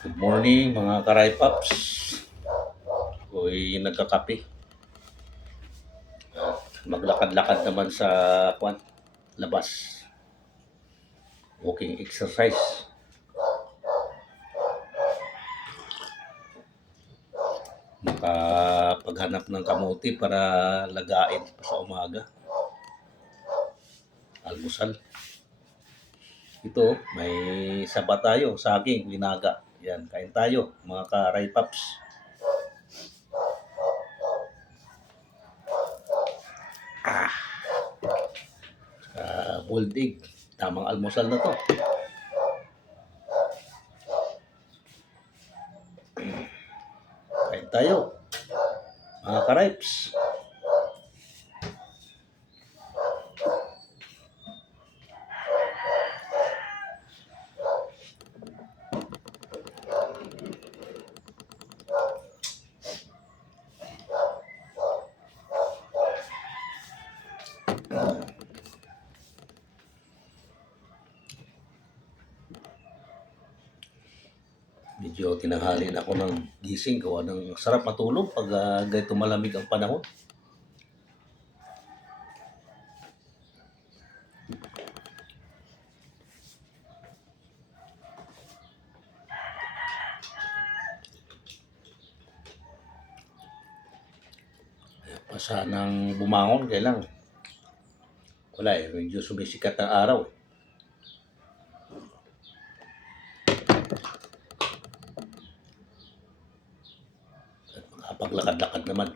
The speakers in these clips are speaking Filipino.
Good morning mga karaypaps. Ako'y nagkakape. Maglakad-lakad naman sa labas. Walking exercise. Nakapaghanap ng kamuti para lagain sa umaga. Almusal. Ito, may saba tayo, saging, linaga. Yan, kain tayo mga karaypaps. Boiled egg. Tamang almusal na to. Kain tayo mga karayps. Medyo tinanghalin ako ng gising gawa ng sarap matulog pag ganito malamig ang panahon. Sanang bumangon, kailang wala medyo sumisikat ang araw. At makapaglakad-lakad naman.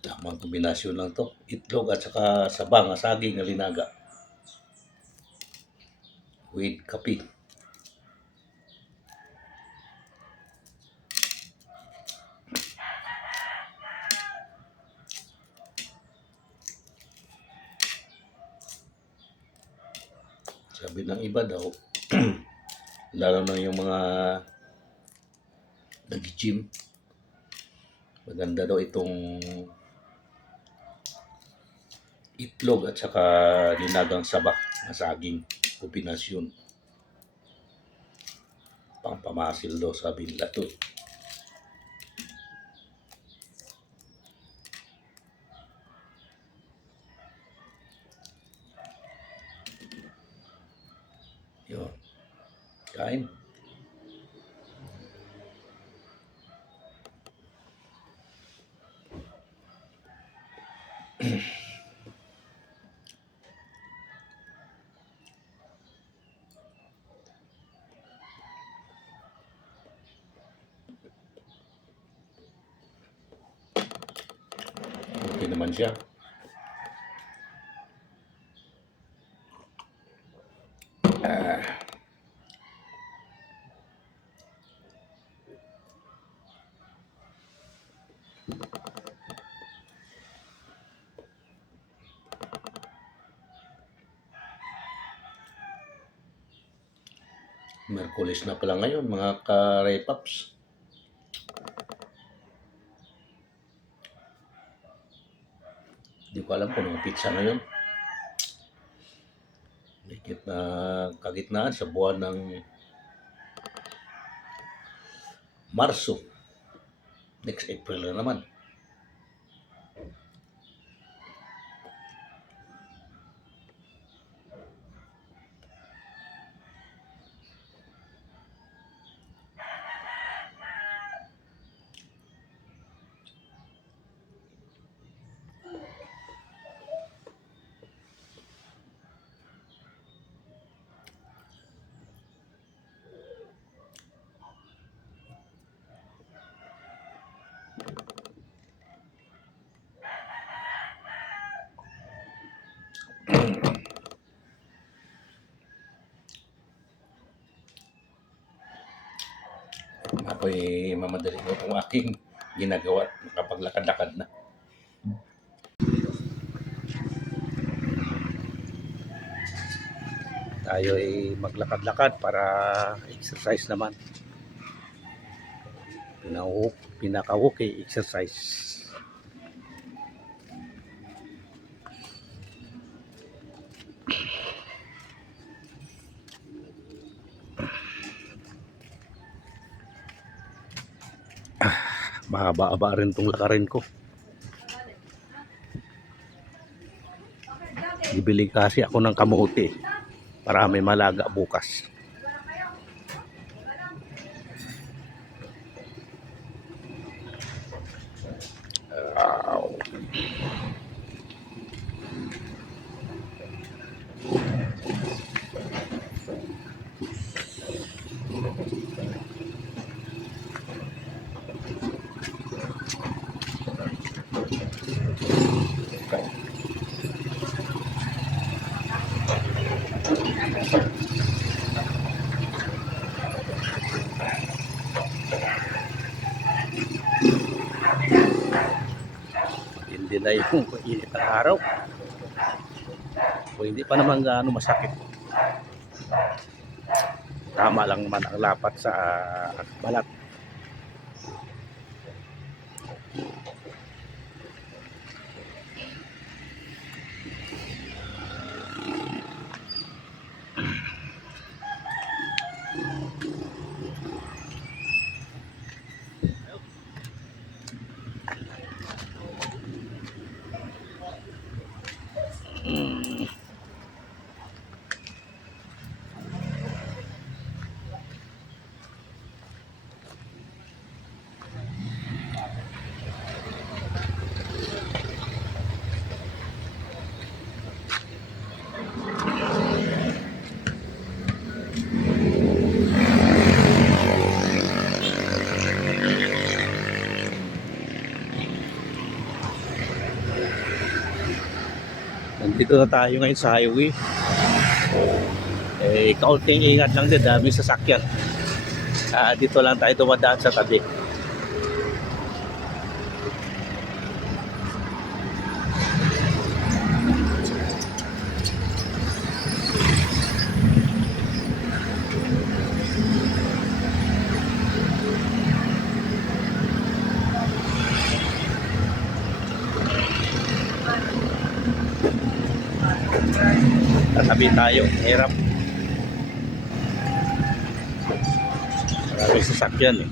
Tamang kombinasyon lang to. Itlog at saka sabang na saging na linaga. With kape. Sabi ng iba daw, lalo na yung mga nag-gym, maganda daw itong itlog at saka linagang sabak na saging kombinasyon. Pangpamasil daw sabi nila to. Yun. Kain. Okay naman siya. Merkulis na pala ngayon mga ka-repaps. Di ko alam kung anong pizza ngayon. Dikit na kagitnaan sa buwan ng Marso. Next April na naman. Ako'y mamadali ko itong aking ginagawa at makapaglakad-lakad na. Tayo ay maglakad-lakad para exercise naman. Pinaka-okay exercise. Mahaba-haba rin itong lakarin ko. Bibili kasi ako ng kamote para may malaga bukas. Hindi na yung init ng araw. O hindi pa naman gaano masakit. Tama lang naman ang lapat sa balat. Nandito na tayo ngayon sa highway. Kaunting ingat lang din, daming sasakyan. Dito lang tayo dumadaan sa tabi. Tatabi tayo, hirap. Maraming sasakyan eh.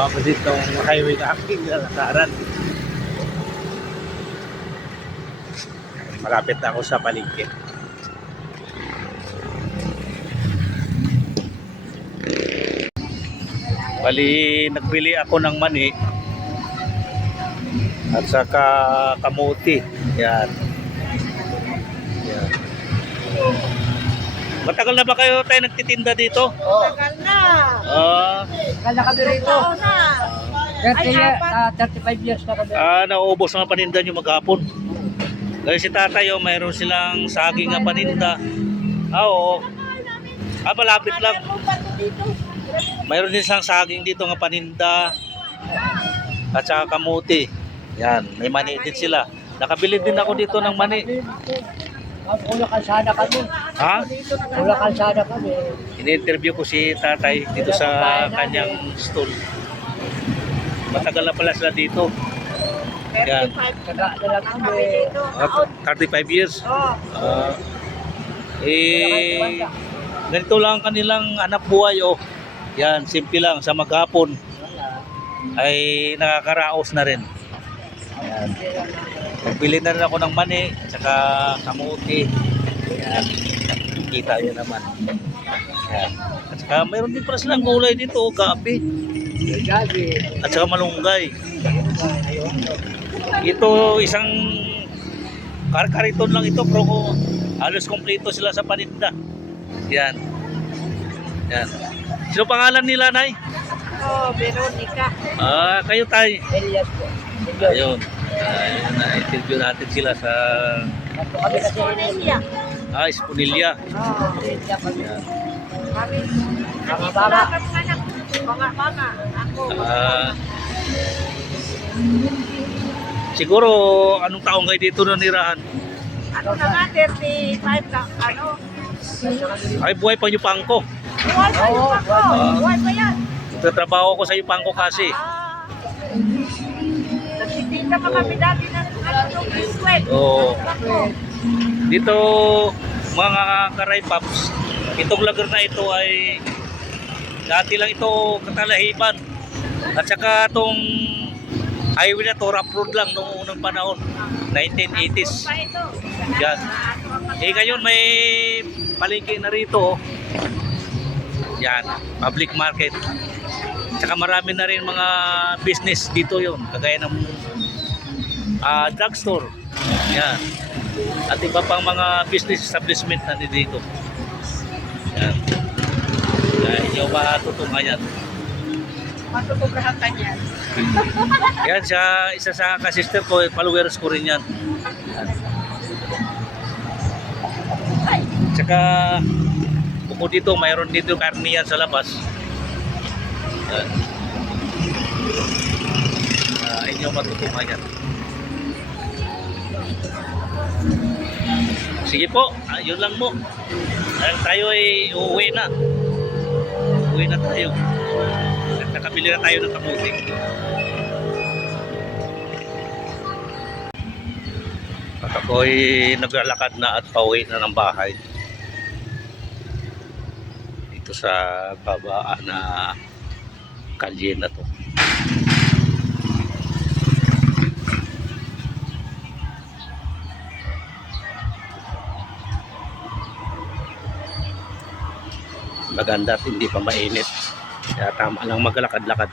Opposite ng highway na aking lalakaran. Malapit na ako sa palengke. Bali, nagbili ako ng mani at saka kamuti. Yan. Yan. Matagal na ba kayo tayo nagtitinda dito? Tagal na. Tagal na kami rito. Taon na. 35 years na kami. Nauubos ang paninda nyo maghapon. Kasi si tatay, mayroon silang saging na paninda. Oo. Malapit lang. Mayroon din silang saging dito nga paninda. At saka kamuti. Yan, may mani din sila. Nakabili din ako dito ng mani. Pula kalsada kami. Ha? Pula kalsada kami. Ini-interview ko si tatay dito sa kanyang stall. Matagal na pala sila dito. Yan. 35 years. Ganito lang ang kanilang hanap buhay. Yan, simple lang. Sa maghapon ay nakakaraos na rin. Yan. Nagbili na rin ako ng mani at saka kamuti. Yan. Kita nyo naman. Yan. At saka mayroon din pala silang gulay dito, gabi. At saka malunggay. Ito isang kariton lang ito, pero halos kompleto sila sa paninda. Yan. Yan. Sino pangalan nila, Nay? Veronica. Kayo, Tay. Elias po. Ayun. Ayun, na-interview natin sila sa Esponilla. Esponilla. Esponilla kami. Yan. Kami. Mga baka. Ako. Siguro, anong taong kayo dito nanirahan? Ano na nga, 35 na, ano? Ay, buhay pa yung pangko. Buhay pa yung ako. Buhay pa yan. Nagtatrabaho ko sa yung pangko kasi. Nagsitinda pa kami dati ng biskwit. Oo. Dito, mga Karay Paps, itong lugar na ito ay dati lang ito Katalahiban. At saka itong highway na to, rough road lang noong unang panahon, 1980s. Yan. Ngayon may palengke na rito. Yan, public market. Tsaka marami na rin mga business dito yon, kagaya ng drugstore. Yan. At iba pang mga business establishment na dito. Yan. Kaya inyo matutungan yan. Matutubrahan ka niyan. Yan siya, isa sa kasister ko, followers ko rin yan. Yan. Tsaka bukod dito, mayroon dito karniyan sa labas. Yan. Inyo matutungan yan. Sige po, yun lang mo. Tayo ay uuwi na. Uuwi na tayo. Nakabili na tayo ng kamuti. At ako'y naglalakad na at pauwi na ng bahay. Dito sa babaan na kalye na to. Maganda at hindi pa mainit. Kaya tama lang maglalakad-lakad.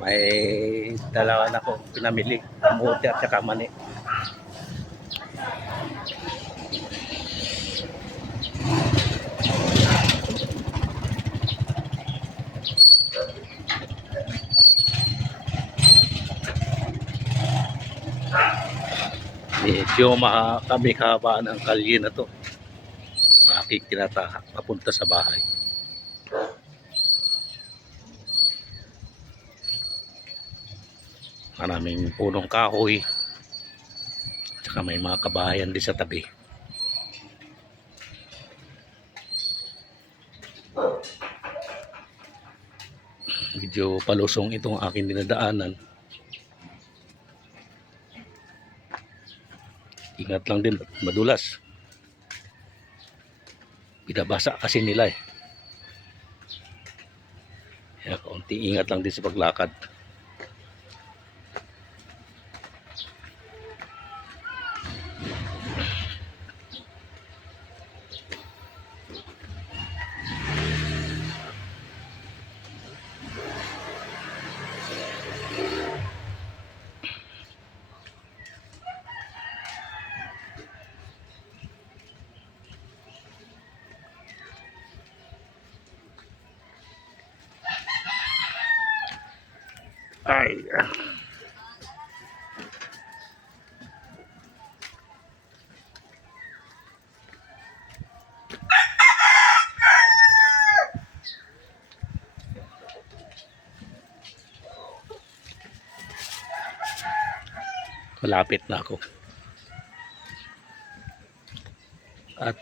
May dalawa na ko pinamili, kamuti at saka mani. Medyo makabikabaan ang kalye na to. Makikinata papunta sa bahay. Maraming punong kahoy. Tsaka may mga kabahayan din sa tabi. Medyo palusong itong aking dinadaanan. Ingat lang din, madulas. Binabasa kasi nila eh. Kaya kaunting ingat lang din sa paglakad. Ay. Malapit na ako. At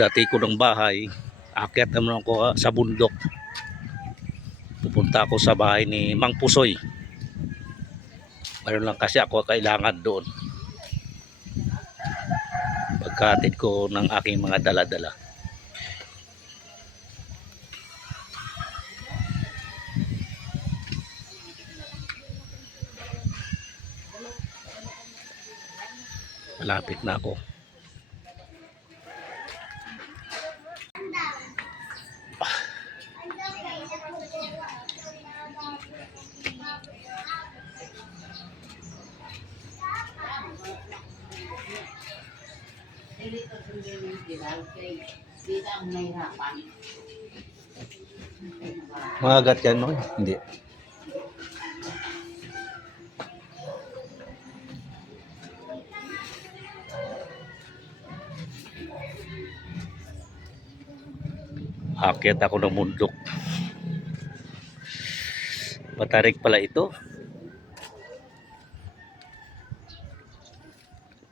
dati ko ng bahay, akyat naman ako sa bundok. Pupunta ako sa bahay ni Mang Pusoy. Mayroon lang kasi ako kailangan doon. Pagkatid ko ng aking mga dala-dala. Malapit na ako. Mga agat yan mo? Hindi. Akyat ako ng bundok. Patarik pala ito.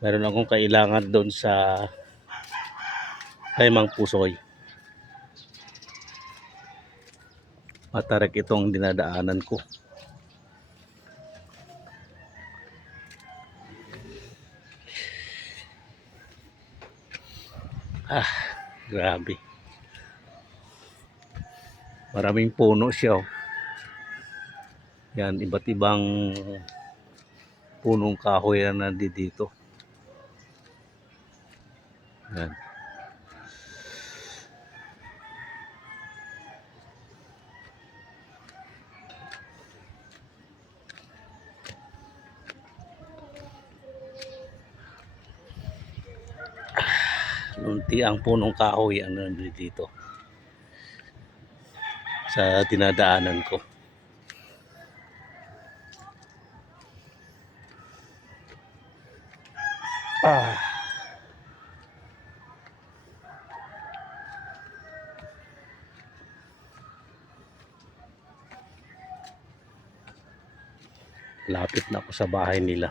Meron akong kailangan doon sa kay Mang Pusoy. Matarik itong dinadaanan ko. Grabe. Maraming puno siya. Oh. Yan, iba't ibang punong kahoy na nandito. Yan. Lunti ang punong kahoy ang nandito sa dinadaanan ko. Lapit na ako sa bahay nila.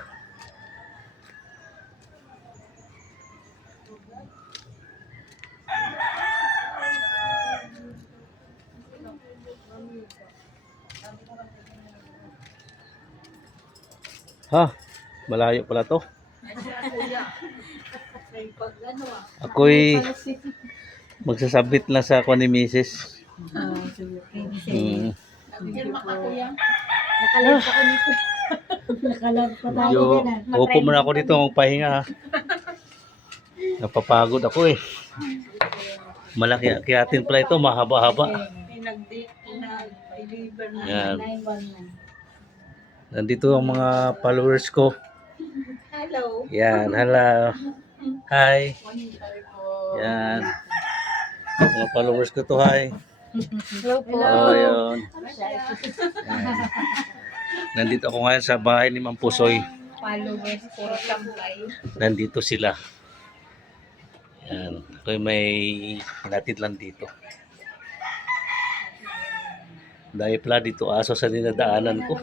Ha? Malayo pala to. Ako'y magsasabit lang sa ako ni Mrs. Nakalab pa ko dito. Nakalab pa tayo dyan. Upo muna ako dito magpahinga ha. Napapagod ako eh. Malaki akiyatin pala ito, mahaba-haba. Yan. Nandito ang mga followers ko. Hello. Yan, hello. Hi. Yan. Mga followers ko to, hi. Hello po. Oh, yun. Yan. Nandito ako ngayon sa bahay ni Mang Pusoy. Followers po, sampay. Nandito sila. Yan. Ako'y may natid lang dito. Dahil pala dito aso sa dinadaanan ko.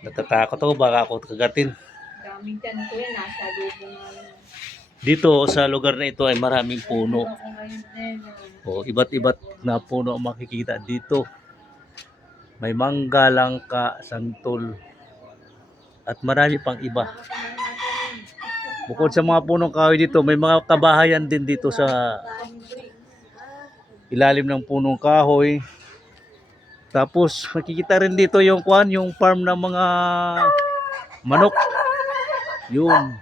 Natatakot ako, baka ako kagatin. Daming dyan ko yan, nasa lubo nga. Dito sa lugar na ito ay maraming puno. O, iba't-iba't na puno ang makikita dito. May mangga, langka, santol, At marami pang iba. Bukod sa mga punong kahoy dito, may mga kabahayan din dito sa ilalim ng punong kahoy. Tapos makikita rin dito yung yung farm ng mga manok. Yun.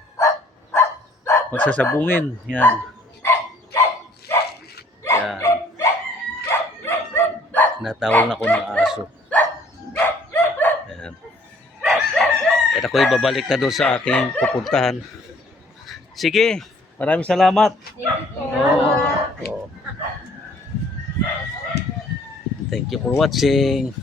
Magsasabungin. Yan. Yan. Natawag ako ng aso. Yan. At ako'y babalik na doon sa aking pupuntahan. Sige, maraming salamat. Oh. Thank you for watching.